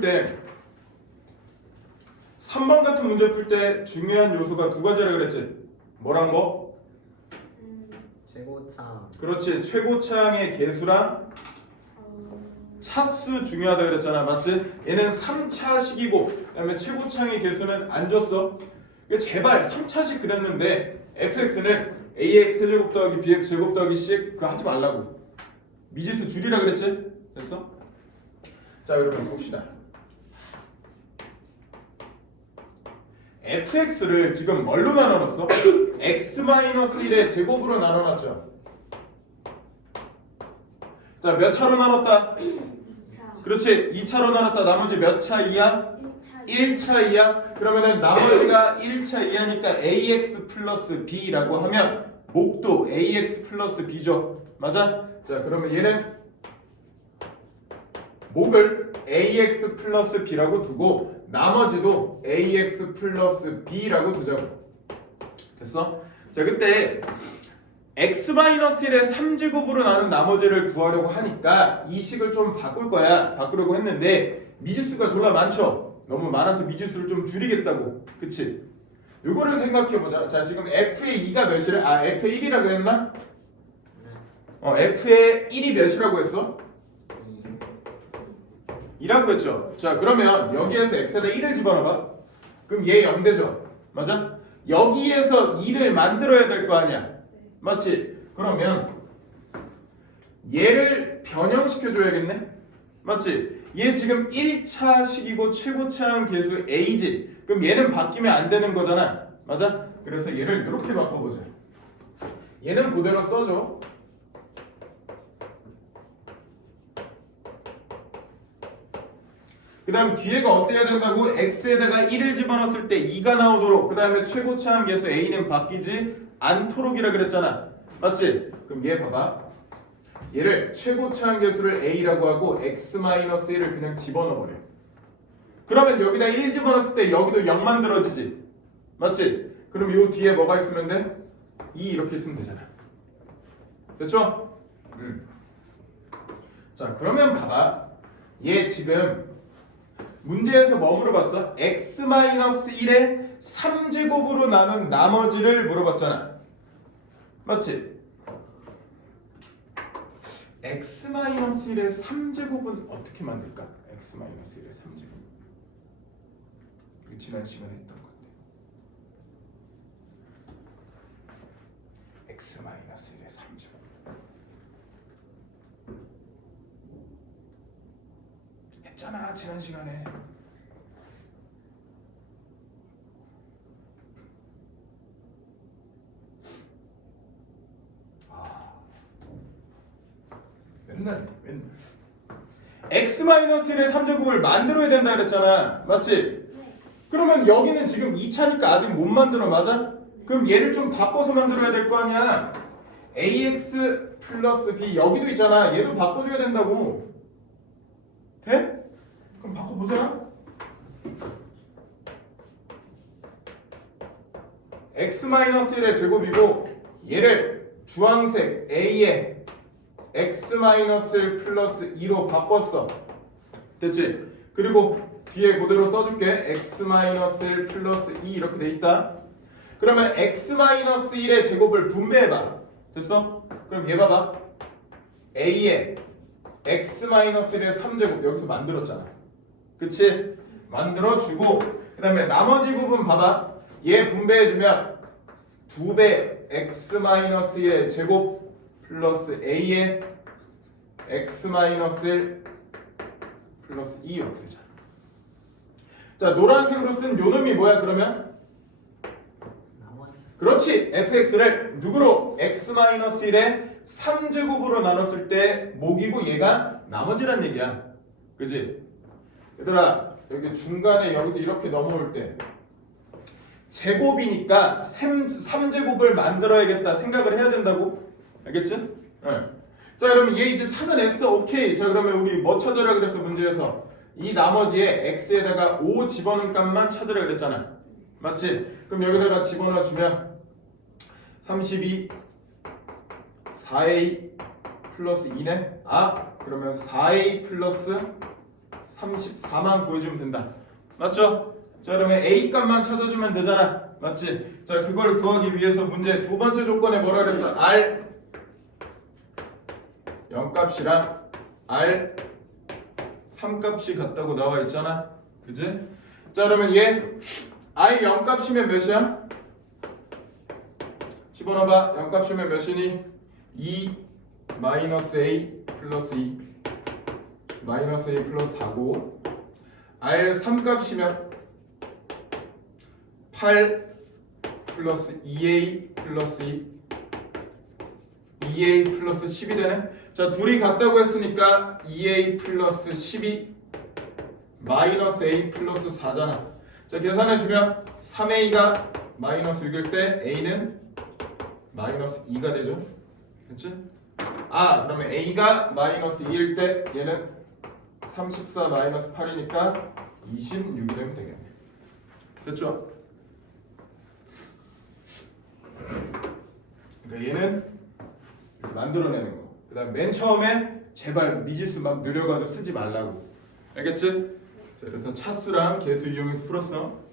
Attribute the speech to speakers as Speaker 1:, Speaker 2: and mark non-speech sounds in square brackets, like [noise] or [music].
Speaker 1: 풀 때 3번 같은 문제 풀 때 중요한 요소가 두 가지라 그랬지. 뭐랑 뭐?
Speaker 2: 음,
Speaker 3: 최고차
Speaker 1: 그렇지. 최고차항의 개수랑
Speaker 2: 어,
Speaker 1: 차수 중요하다 그랬잖아. 맞지? 얘는 3차식이고 그다음에 최고차항의 개수는 안 줬어. 그러니까 제발 3차식 그랬는데 fx는 ax 제곱 더하기 bx 제곱 더하기 c 그거 하지 말라고. 미지수 줄이라 그랬지? 됐어? 자, 그러면 봅시다. Fx를 지금 뭘로 나눠놨어? [coughs] x-1의 제곱으로 나눠놨죠. 자, 몇 차로 나눴다?
Speaker 2: 2차,
Speaker 1: 그렇지. 2차로 나눴다. 나머지 몇 차 이하?
Speaker 2: 1차,
Speaker 1: 1차 이하. 그러면은 나머지가 1차 이하니까 ax 플러스 b라고 하면 목도 ax 플러스 b죠. 맞아? 자, 그러면 얘는 목을 ax 플러스 b라고 두고 나머지도 ax 플러스 b라고 두자고. 됐어? 자, 그때 x-1의 3제곱으로 나눈 나머지를 구하려고 하니까 이 식을 좀 바꿀 거야. 바꾸려고 했는데 미지수가 졸라 많죠. 너무 많아서 미지수를 좀 줄이겠다고. 그치? 요거를 생각해 보자. 자, 지금 f의 2가 몇이래? 아, f의 1이라 그랬나?
Speaker 3: 네
Speaker 1: 어, f의 1이 몇이라고 했어?
Speaker 3: 이.
Speaker 1: 2라고 했죠. 자, 그러면 여기에서 x에다 1을 집어넣어봐. 그럼 얘 0되죠. 맞아? 여기에서 2를 만들어야 될 거 아니야. 맞지? 그러면 얘를 변형시켜 줘야겠네. 맞지? 얘 지금 1차식이고 최고차항 계수 a지. 그럼 얘는 바뀌면 안 되는 거잖아. 맞아? 그래서 얘를 이렇게 바꿔보자. 얘는 그대로 써줘. 그 다음 뒤에가 어때야 된다고? x에다가 1을 집어넣었을 때 2가 나오도록 그 다음에 최고차항 계수 a는 바뀌지 않도록이라 그랬잖아 맞지? 그럼 얘 봐봐 얘를 최고차항 계수를 a라고 하고 x-1을 그냥 집어넣어버려 그러면 여기다 1 집어넣었을 때 여기도 0 만들어지지 맞지? 그럼 요 뒤에 뭐가 있으면 돼? 2 이렇게 있으면 되잖아 됐죠? 음. 자 그러면 봐봐 얘 지금 문제에서 뭐 물어봤어? x-1의 3제곱으로 나눈 나머지를 물어봤잖아. 맞지? x-1의 3제곱은 어떻게 만들까? x-1의 3제곱. 그 지난 시간에 했던 건데. x-1의 3제곱. 했잖아 지난 시간에. 아. 맨날 맨날. X-1의 3제곱을 만들어야 된다 그랬잖아. 맞지?
Speaker 2: 네,
Speaker 1: 그러면 여기는 지금 2차니까 아직 못 만들어 맞아? 그럼 얘를 좀 바꿔서 만들어야 될 거 아니야. Ax 플러스 b 여기도 있잖아. 얘도 바꿔줘야 된다고. 돼? 바꿔보자. x-1의 제곱이고 얘를 주황색 a에 x-1 플러스 2로 바꿨어. 됐지? 그리고 뒤에 그대로 써줄게. x-1 플러스 2 이렇게 돼 있다. 그러면 x-1의 제곱을 분배해봐. 됐어? 그럼 얘 봐봐. a에 x-1의 3제곱 여기서 만들었잖아. 그치? 만들어주고 그 다음에 나머지 부분 봐봐. 얘 분배해주면 2배 x-1의 제곱 플러스 a의 x-1 플러스 2 이렇게 되잖아. 자 노란색으로 쓴 요놈이 뭐야 그러면? 그렇지 fx를 누구로 x-1의 3제곱으로 나눴을 때 목이고 얘가 나머지란 얘기야 그지 얘들아 여기 중간에 여기서 이렇게 넘어올 때 제곱이니까 3, 제곱을 만들어야겠다 생각을 해야 된다고 알겠지? 응. 자 그러면 얘 이제 찾아냈어 오케이 자 그러면 우리 뭐 찾으라 그랬어 문제에서 이 나머지에 x에다가 5 집어넣은 값만 찾으라 그랬잖아 맞지? 그럼 여기다가 집어넣어 주면 32 4a 플러스 2네 아 그러면 4a 플러스 34만 구해주면 된다. 맞죠? 자 그러면 A 값만 찾아주면 되잖아. 맞지? 자 그걸 구하기 위해서 문제 두 번째 조건에 뭐라 그랬어? R 0값이랑 R 3값이 같다고 나와 있잖아. 그지? 자 그러면 얘 I 0값이면 몇이야? 집어넣어봐. 0값이면 몇이니? 2 마이너스 A 플러스 2 마이너스 A 플러스 4고 R 3값이면 8 플러스 2A 플러스 2 2A 플러스 10이 되네? 자 둘이 같다고 했으니까 2A 플러스 12 마이너스 A 플러스 4잖아. 자 계산해주면 3A가 마이너스 6일 때 A는 마이너스 2가 되죠. 그치? 아 그러면 A가 마이너스 2일 때 얘는 34 마이너스 8이니까 26이 되면 되겠네 됐죠? 그러니까 얘는 만들어내는 거. 그 다음 맨 처음에 제발 미지수 막 느려가지고 쓰지 말라고. 알겠지? 자, 그래서 차수랑 개수 이용해서 풀었어.